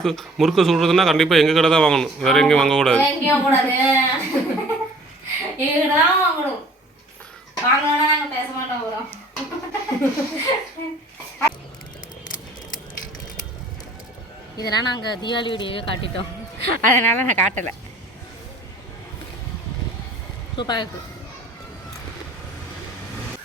முறுக்கு முறுக்கு சுடுறதுன்னா கண்டிப்பாக எங்கள் கடை தான் வாங்கணும். வேற எங்கேயும் வாங்கக்கூடாது. இதெல்லாம் நாங்கள் தீபாவளி வீடியோவே காட்டிட்டோம். அதனால் நான் காட்டலை. சூப்பராக இருக்கு.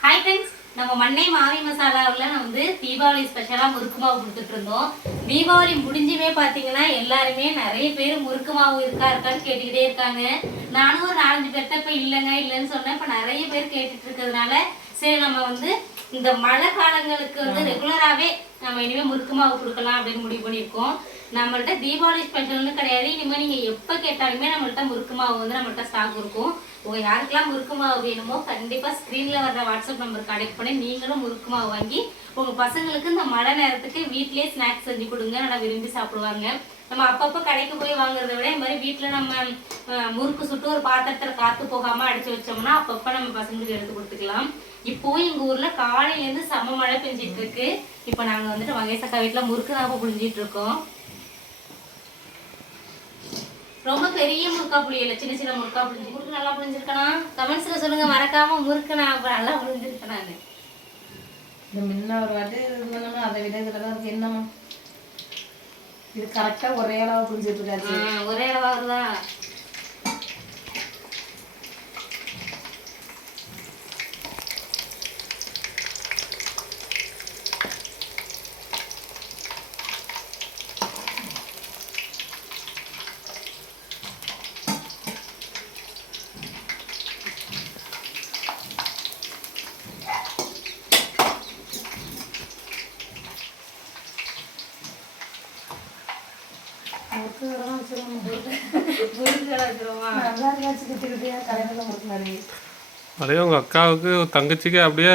ஹாய் ஃப்ரெண்ட்ஸ் நம்ம மண்ணை மாவி மசாலாவில் வந்து தீபாவளி ஸ்பெஷலாக முறுக்கு மாவு கொடுத்துட்டு இருந்தோம். தீபாவளி முடிஞ்சுமே பார்த்தீங்கன்னா எல்லாருமே நிறைய பேர் முறுக்கு மாவு இருக்கா இருக்கான்னு கேட்டுக்கிட்டே இருக்காங்க. நானும் ஒரு நாலஞ்சு பேர்த்த இப்போ இல்லைங்க இல்லைன்னு சொன்னேன். இப்போ நிறைய பேர் கேட்டுட்டு இருக்கிறதுனால சரி நம்ம வந்து இந்த மழை காலங்களுக்கு வந்து ரெகுலராகவே நம்ம இனிமேல் முறுக்கு மாவு கொடுக்கலாம் அப்படின்னு முடிவு பண்ணியிருக்கோம். நம்மள்ட்ட தீபாவளி ஸ்பெஷல்னு கிடையாது. இனிமேல் நீங்கள் எப்போ கேட்டாலுமே நம்மள்ட்ட முறுக்கு மாவு வந்து நம்மள்ட்ட ஸ்டாக் இருக்கும். உங்க யாருக்கெல்லாம் முறுக்கு மாவு வேணுமோ கண்டிப்பாக ஸ்க்ரீனில் வர்ற வாட்ஸ்அப் நம்பர் கனெக்ட் பண்ணி நீங்களும் முறுக்கு மாவு வாங்கி உங்கள் பசங்களுக்கு இந்த மழை நேரத்துக்கு வீட்லயே ஸ்நாக்ஸ் செஞ்சு கொடுங்க. நல்லா விரும்பி சாப்பிடுவாங்க. நம்ம அப்பப்போ கடைக்கு போய் வாங்குறத விட இந்த மாதிரி வீட்டில் நம்ம முறுக்கு சுட்டு ஒரு பாத்திரத்தில் காற்று போகாமல் அடிச்சு வச்சோம்னா அப்பப்போ நம்ம பசங்களுக்கு எடுத்து கொடுத்துக்கலாம். இப்போவும் எங்கள் ஊரில் காலையிலேருந்து செம்ம மழை பெஞ்சிட்டு இருக்கு. இப்போ நாங்கள் வந்துட்டு மகேஷ் வீட்டில் முறுக்கு தான் புழிஞ்சிட்டு இருக்கோம். ரொம்ப பெரிய முறுக்கா புளியல சின்ன சின்ன முறுக்கா புளிஞ்சு முறுக்கு நல்லா புளிஞ்சிருக்கனா கமெண்ட்ஸ்ல சொல்லுங்க மறக்காம முறுக்கு நான் நல்லா புளிஞ்சிருக்கேன் இந்த முன்ன ஒரு வாட்டி இது பண்ணணும் அதை விட இதில் தான் இருக்கு. என்னம்மா? இது கரெக்டாக ஒரே அளவு புரிஞ்சிட்டு இருக்காது ஒரே அளவா வருதா? முறுக்கு கடை தான் வச்சிருக்கோம் முறுக்கு கடை வச்சிருவோமா? நல்லா இருக்காச்சு கிட்ட கிட்டியா கடையில் முறுக்கு நிறைய அதே உங்கள் அக்காவுக்கு தங்கச்சிக்கு அப்படியே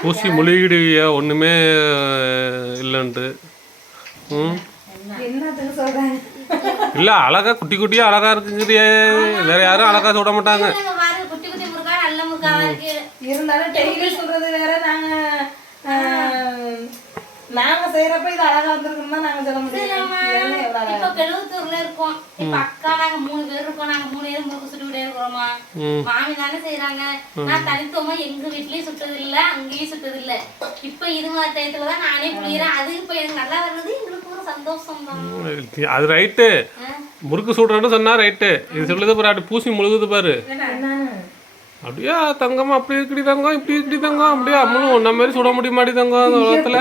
பூசி மொழிகிடுவிய ஒன்றுமே இல்லைன்ட்டு. ம்? இல்லை அழகா குட்டி குட்டியாக அழகா இருக்குங்கிறியே. வேற யாரும் அழகா சுட மாட்டாங்க. நாங்க பாருங்க குட்டி குட்டி முறுக்கா நல்ல முறுக்காவா இருக்கு. இருந்தாலும் டெய்லி வேற நாங்கள் நாங்கள் செய்கிறப்ப இது அழகா வந்திருக்குன்னு தான் நாங்கள் சொல்ல முடியும். இப்ப கெழுவத்தூர்ல இருக்கோம். இப்ப அக்கா நாங்க மூணு பேர் இருக்கோம். நாங்க மூணு பேரும் முறுக்கு சுட்டுக்கிட்டே இருக்கிறோமா? மாமி தானே செய்யறாங்க நான் தனித்துவமா எங்க வீட்லயும் சுட்டது இல்ல அங்கேயும் சுட்டது இல்ல இப்ப இது மாதிரி டயத்துல தான் நானே புளியறேன். அது இப்ப எனக்கு நல்லா வர்றது எங்களுக்கு ஒரு சந்தோஷம் தான். அது ரைட்டு முறுக்கு சுடுறேன்னு சொன்னா ரைட்டு இது சொல்லுது பாரு பூசி முழுகுது பாரு. அப்படியா தங்கம் அப்படி இருக்கடி தங்கம் இப்படி இருக்கடி தங்கம். அப்படியே அம்மளும் ஒன்ன மாதிரி சுட முடிய மாட்டி தங்கம் அந்த உலகத்துல.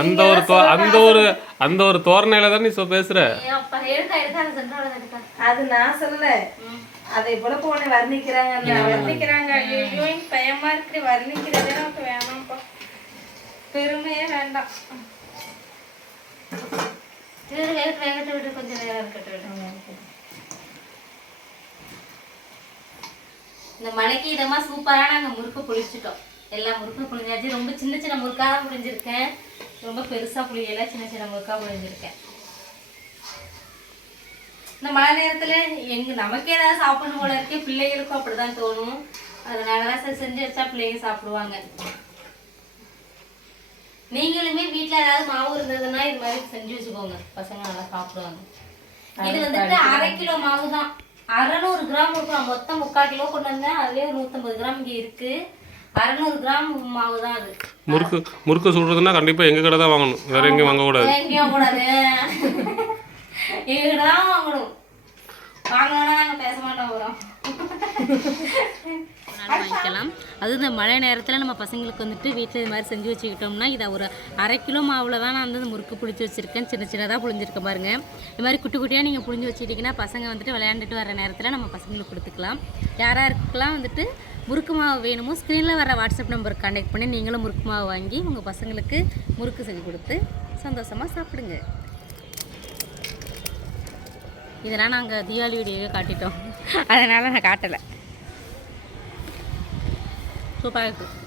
அந்த ஒரு அந்த ஒரு அந்த ஒரு தோரணையில தான் நீ சொ பேசுற. அது நான் சொல்லல. அதை போல போன வர்ணிக்கிறாங்க. வர்ணிக்கிறாங்க. ஐயோ பயமா இருக்கு வர்ணிக்கிறதே நமக்கு வேணாம்ப்பா. பெருமையே வேண்டாம். கொஞ்சம் நேரம் இருக்கட்டும். இந்த மழைக்கு இதமா சூப்பரா நாங்க முறுக்கு புளிச்சிட்டோம். எல்லா முறுக்கும் புளிஞ்சாச்சு. ரொம்ப சின்ன சின்ன முறுக்கா தான் புளிஞ்சிருக்கேன். ரொம்ப பெருசா புளியல சின்ன சின்ன முறுக்கா புளிஞ்சிருக்கேன். இந்த மழை நேரத்துல எங்க நமக்கே ஏதாவது சாப்பிடணும் போல இருக்கு பிள்ளைகளுக்கும் அப்படிதான் தோணும். அதனாலதான் சரி செஞ்சு வச்சா பிள்ளைங்க சாப்பிடுவாங்க. நீங்களுமே வீட்ல ஏதாவது மாவு இருந்ததுன்னா இது மாதிரி செஞ்சு வச்சுக்கோங்க. பசங்க நல்லா சாப்பிடுவாங்க. இது வந்துட்டு அரை கிலோ மாவு தான் அறநூறு கிராம் இருக்கும் மொத்தம் முக்கால் கிலோ கொண்டு வந்தேன். அதுலயே ஒரு நூத்தம்பது கிராம் இங்க இருக்கு. அறநூறு கிராம் மாவு தான் அது. முறுக்கு முறுக்கு சுடுறதுன்னா கண்டிப்பாக எங்கள் கடை தான் வாங்கணும். வேற எங்கேயும் வாங்கக்கூடாது எங்கேயும் கூடாது. எங்கிட்ட தான் வாங்கணும். வாங்கினா நாங்கள் பேச மாட்டோம் அப்புறம் வாங்கிக்கலாம். அது இந்த மழை நேரத்தில் நம்ம பசங்களுக்கு வந்துட்டு வீட்டில் இது மாதிரி செஞ்சு வச்சுக்கிட்டோம்னா இதை ஒரு அரை கிலோ மாவில் தான் நான் வந்து இந்த முறுக்கு பிடிச்சி வச்சுருக்கேன். சின்ன சின்னதாக புழிஞ்சிருக்கேன் பாருங்க. இது மாதிரி குட்டி குட்டியாக நீங்கள் புழிஞ்சு வச்சுக்கிட்டிங்கன்னா பசங்க வந்துட்டு விளையாண்டுட்டு வர நேரத்தில் நம்ம பசங்களுக்கு கொடுத்துக்கலாம். யாராருக்கெல்லாம் வந்துட்டு முறுக்கு மாவு வேணுமோ ஸ்க்ரீனில் வர வாட்ஸ்அப் நம்பருக்கு கான்டாக்ட் பண்ணி நீங்களும் முறுக்கு மாவு வாங்கி உங்கள் பசங்களுக்கு முறுக்கு செஞ்சு கொடுத்து சந்தோஷமாக சாப்பிடுங்க. இதெல்லாம் நாங்கள் தீபாவளி வீடியோவே காட்டிட்டோம். அதனால் நான் காட்டலை. சூப்பராக இருக்குது